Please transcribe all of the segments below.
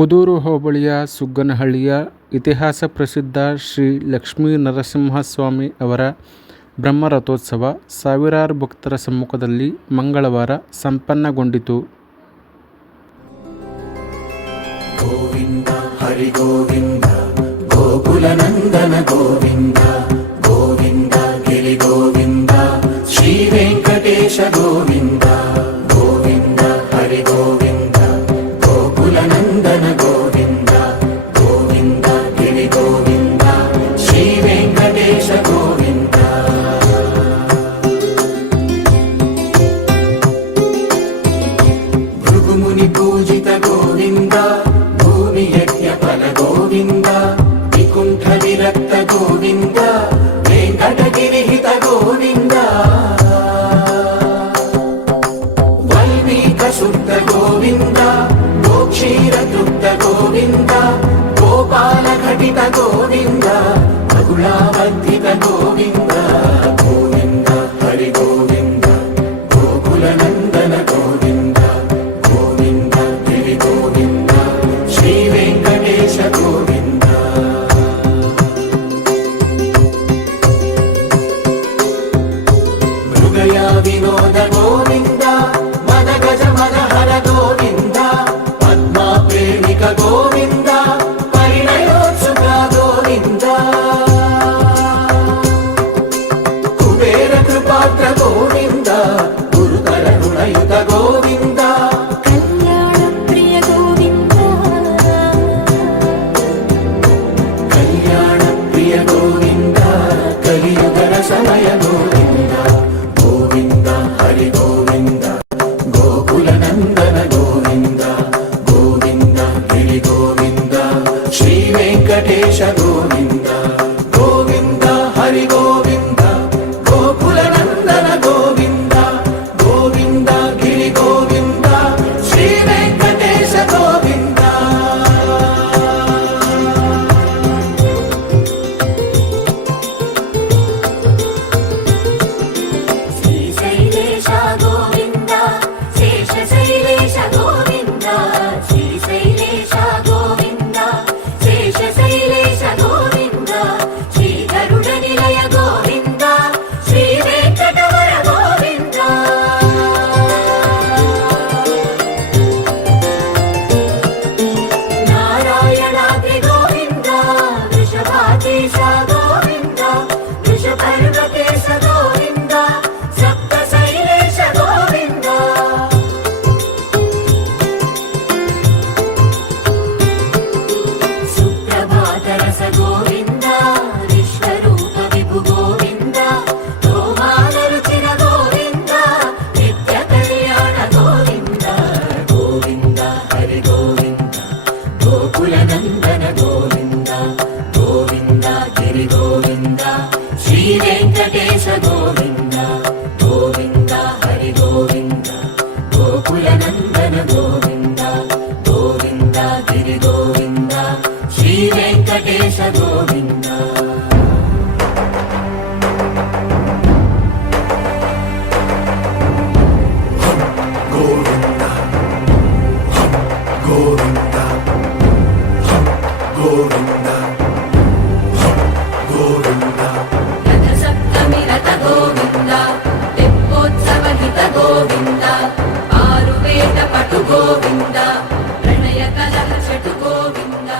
ಕುದೂರು ಹೋಬಳಿಯ ಸುಗ್ಗನಹಳ್ಳಿಯ ಇತಿಹಾಸ ಪ್ರಸಿದ್ಧ ಶ್ರೀ ಲಕ್ಷ್ಮೀ ನರಸಿಂಹಸ್ವಾಮಿ ಅವರ ಬ್ರಹ್ಮರಥೋತ್ಸವ ಸಾವಿರಾರು ಭಕ್ತರ ಸಮ್ಮುಖದಲ್ಲಿ ಮಂಗಳವಾರ ಸಂಪನ್ನಗೊಂಡಿತು. ಗೋವಿಂದ ಹರಿ ಗೋವಿಂದ ಗೋಕುಲ ನಂದನ ಗೋವಿಂದ ಗೋವಿಂದ ಗಿರಿ ಗೋವಿಂದ ಶ್ರೀ ವೆಂಕಟೇಶ ಗೋವಿಂದ ಗೋವಿಂದ ಹರಿ ಗೋವಿಂದ ಗೋಕುಲ ನಂದನ ಗೋವಿಂದ ಗೋವಿಂದ ಗಿರಿ ಗೋವಿಂದ ಶ್ರೀ ವೆಂಕಟೇಶ ಗೋವಿಂದ. ಭೃಗುಮುನಿ ಪೂಜಿತ ಗೋವಿಂದ ಭೂಮಿ ಯಜ್ಞ ಫಲ ಗೋವಿಂದ ವಿಕುಂಠ ವಿರಕ್ತ ಗೋವಿಂದ ವೆಂಕಟಗಿರಿ ಹಿತ ಗೋವಿಂದ ವಲ್ಮೀಕ ಶುದ್ಧ ಗೋವಿಂದ ಗೋಕ್ಷೀರ ತೃಪ್ತ ಗೋವಿಂದ ಗೋಪಾಲ ಘಟಿತ ಗೋವಿಂದ ಮಗುಳಾವರ್ಧಿತ ಗೋವಿಂದ ಗೋವಿಂದ ಹರಿ ಗೋವಿಂದ ಗೋಕುಲ ನಂದನ ಗೋವಿಂದ ಗೋವಿಂದ ಗಿರಿ ಗೋವಿಂದ ಶ್ರೀ ವೆಂಕಟೇಶ ಗೋವಿಂದ. ಮೃಗಯ ವಿನೋದ ಗೋವಿಂದ ಮದ ಗಜ ಮನಹರ ಗೋವಿಂದ ಪದ್ಮ ಪ್ರೇಮಿಕ ಗೋವಿಂದ ಪರಿಣಯೋತ್ಸುಕ ಗೋವಿಂದ ಕುಬೇರ ಕೃಪಾತ್ರ ಗೋವಿಂದ ಗುರುತರ ಋಣಯುತ ಗೋವಿಂದ ಕಲ್ಯಾಣ ಪ್ರಿಯ ಗೋವಿಂದ ಕಲ್ಯಾಣ ಪ್ರಿಯ ಗೋವಿಂದ ಕಲಿಯುಗರ ಸಮಯ ಗೋವಿಂದ ಗೋವಿಂದ ಹರಿ ಗೋವಿಂದ ಗೋಕುಲ ನಂದನ ಗೋವಿಂದ ಗೋವಿಂದ ಗಿರಿ ಗೋವಿಂದ ಶ್ರೀ ವೆಂಕಟೇಶ ಗೋವಿಂದ ಗೋವಿಂದ ಹರಿ ಗೋವಿಂದ ಗೋಕುಲ ನಂದನ ಗೋವಿಂದ ಗೋವಿಂದ ಗಿರಿ ಗೋವಿಂದ ಶ್ರೀ ವೆಂಕಟೇಶ ಗೋವಿಂದ. ಶ್ರೀಶೈಲೇಶ ಗೋವಿಂದ ಶೇಷಶೈಲೇಶ ಗೋವಿಂದ ಶ್ರೀಶೈಲೇಶ ಗೋವಿಂದ ಶೇಷಶೈಲೇಶ ಗೋವಿಂದ ಶ್ರೀ ಗರುಡ ನಿಲಯ ಗೋವಿಂದ ಶ್ರೀ ವೆಂಕಟವರ ಗೋವಿಂದ ನಾರಾಯಣಾದ್ರಿ ಗೋವಿಂದ ವೃಷಭಾಧೀಶ ಗೋವಿಂದ ವೃಷಪರ್ವತೇಶ ಗೋವಿಂದ ಸಪ್ತಶೈಲೇಶ ಗೋವಿಂದ ಸುಪ್ರಭಾತ ರಸ ಗೋವಿಂದ ವಿಶ್ವರೂಪ ವಿಭು ಗೋವಿಂದ ಗೋಮಾನ ರುಚಿರ ಗೋವಿಂದ ನಿತ್ಯ ಕಲ್ಯಾಣ ಗೋವಿಂದ ಗೋವಿಂದ ಹರಿ ಗೋವಿಂದ ಗೋಕುಲ ನಂದನ ಗೋವಿಂದ ಗೋವಿಂದ ಗಿರಿ ಗೋವಿಂದ ಶ್ರೀ ವೆಂಕಟೇಶ ಗೋವಿಂದ ಗೋವಿಂದ ಹರಿ ಗೋವಿಂದ ಗೋಕುಲ ನಂದನ ಗೋವಿಂದ ಗೋವಿಂದ ಗಿರಿ ಗೋವಿಂದ ಶ್ರೀ ವೆಂಕಟೇಶ ಗೋವಿಂದ. ಗೋವಿಂದ ಗೋವಿಂದ ಗೋವಿಂದ ಗೋವಿಂದ ರಥ ಸಪ್ತಮಿ ರಥ ಗೋವಿಂದ ತೆಪ್ಪೋತ್ಸವ ಹಿತ ಗೋವಿಂದ ಆರು ವೇದ ಪಟು ಗೋವಿಂದ ಪ್ರಣಯ ಕಲಹ ಚಟು ಗೋವಿಂದ.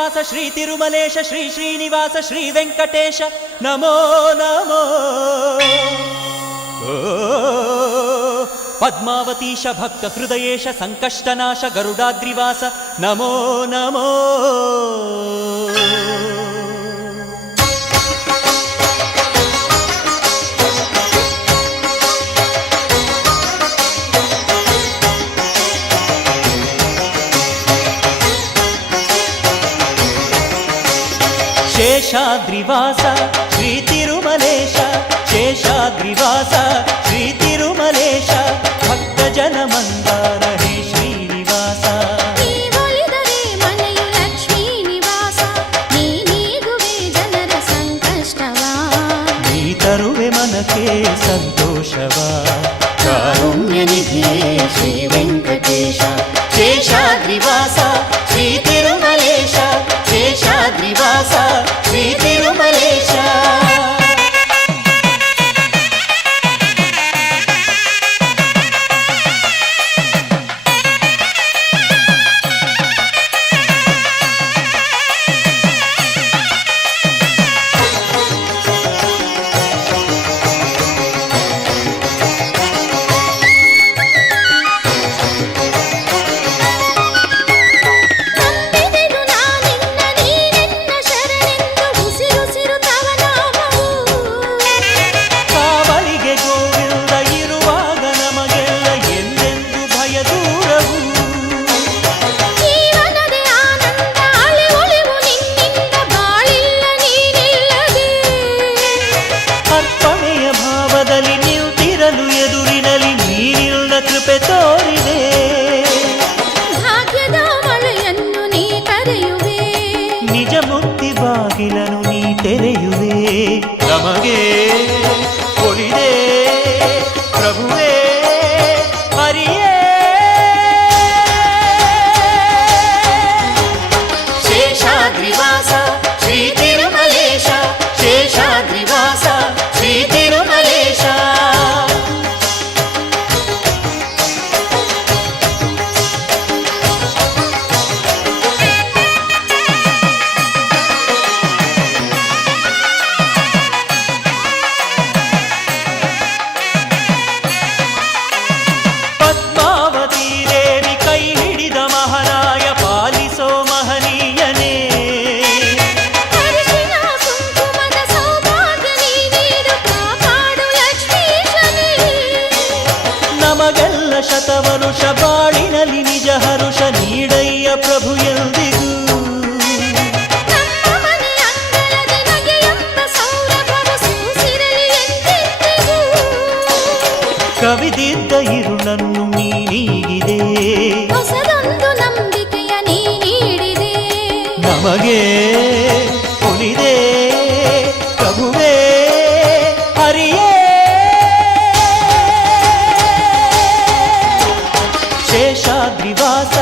ಶೇಷಾದ್ರಿವಾಸ ಶ್ರೀ ತಿರುಮಲೇಶ ಶ್ರೀ ಶ್ರೀನಿವಾಸ ಶ್ರೀ ವೆಂಕಟೇಶ ನಮೋ ನಮೋ. ಪದ್ಮಾವತೀಶ ಭಕ್ತ ಹೃದಯೇಶ ಸಂಕಷ್ಟನಾಶ ಗರುಡಾದ್ರಿವಾಸ ನಮೋ ನಮೋ. ಶೇಷಾದ್ರಿವಾಸ ಶ್ರೀ ತಿರುಮಲೇಶ ಶೇಷಾದ್ರಿವಾಸ ಶ್ರೀ ತಿರುಮಲೇಶ ಭಕ್ತ ಜನ ಮಂದಾರ ಹೇ ಶ್ರೀನಿವಾಸ. ನೀವೊಲಿದರೆ ಮನೆಯು ಲಕ್ಷ್ಮೀ ನಿವಾಸ, ನೀ ನೀಗುವೆ ಜನರ ಸಂಕಷ್ಟವ, ನೀ ತರುವೆ ಮನಕ್ಕೆ ಸಂತೋಷವ. ಕಾರುಣ್ಯ ನಿಧಿಯೇ ಶ್ರೀ ವೆಂಕಟೇಶ ಶೇಷಾದ್ರಿವಾಸ ಶ್ರೀ ತಿರುಮಲೇಶ ಶೇಷಾದ್ರಿವಾಸ ಶ್ರೀ ತಿರುಮಲೇಶ. ನಂಬಿದೆನು ನಾನಿನ್ನ ನೀನೆನ್ನ ಶರಣೆಂದು, ಉಸಿರುಸಿರು ತವ ನಾಮವು. ಕಾವಲಿಗೆ ಗೋವಿಂದ ಇರುವಾಗ ನಮಗೆಲ್ಲ ಎಂದೆಂದು ಭಯ ದೂರವು. ಜೀವನದೇ ಆನಂದ ಅಳಿ ಒಳಿವು ನಿನ್ನಿಂದ, ಬಾಳಿಲ್ಲ ನೀನಿಲ್ಲದೆ. ಅರ್ಪಣೆಯ ಭಾವದಲ್ಲಿ ನಿಂತಿರಲು ಎದುರಿನಲ್ಲಿ ನೀನಿಲ್ಲ ಕೃಪೆ ತೋರಿದೆ. ಭಾಗ್ಯದ ಮಳೆಯನ್ನು ನೀ ಕರೆಯುವೆ, ನಿಜ ಮುಕ್ತಿ ಬಾಗಿಲನು ನೀ ತೆರೆಯುವೆ. ನಮಗೆ ಒಲಿದೆ ಪ್ರಭುವೇ ಹರಿಯೇ. ಶೇಷಾದ್ರಿವಾಸ ಶ್ರೀ ತಿರುಮಲೇಶ ಶೇಷಾದ್ರಿವಾಸ ಶ್ರೀ ತಿರುಮಲೇಶ. ಪದ್ಮಾವತಿ ದೇವಿ ಕೈ ಹಿಡಿದ ಮಹಾರಾಯ ಪಾಲಿಸೋ ಮಹನೀಯನೇ. ಅರಿಶಿನ ಕುಂಕುಮದ ಸೌಭಾಗ್ಯ ನೀ ನೀಡು, ಕಾಪಾಡು ಲಕ್ಷ್ಮೀಶನೇ. ನಮಗೆಲ್ಲ ಶತವರುಷ ಬಾಳಿನಲ್ಲಿ ನಿಜ ಹರುಷ ನೀಡಯ್ಯ ಪ್ರಭು ಎಂದಿಗೂ. ನಮ್ಮ ಮನೆ ಅಂಗಳದ ನಗೆಯೆಂಬ ಸೌರಭವು ಸೂಸಿರಲಿ ಎಂದೆಂದಿಗೂ. ಕವಿದಿದ್ದ ಇರುಳನ್ನು ನೀ ನೀಗಿದೆ. ಹೊಸದೊಂದು ನಂಬಿಕೆಯ ನೀ ನೀಡಿದೆ, ನಮಗೆ ಒಲಿದೆ ಪ್ರಭುವೇ ಹರಿಯೇ. ಶೇಷಾದ್ರಿವಾಸ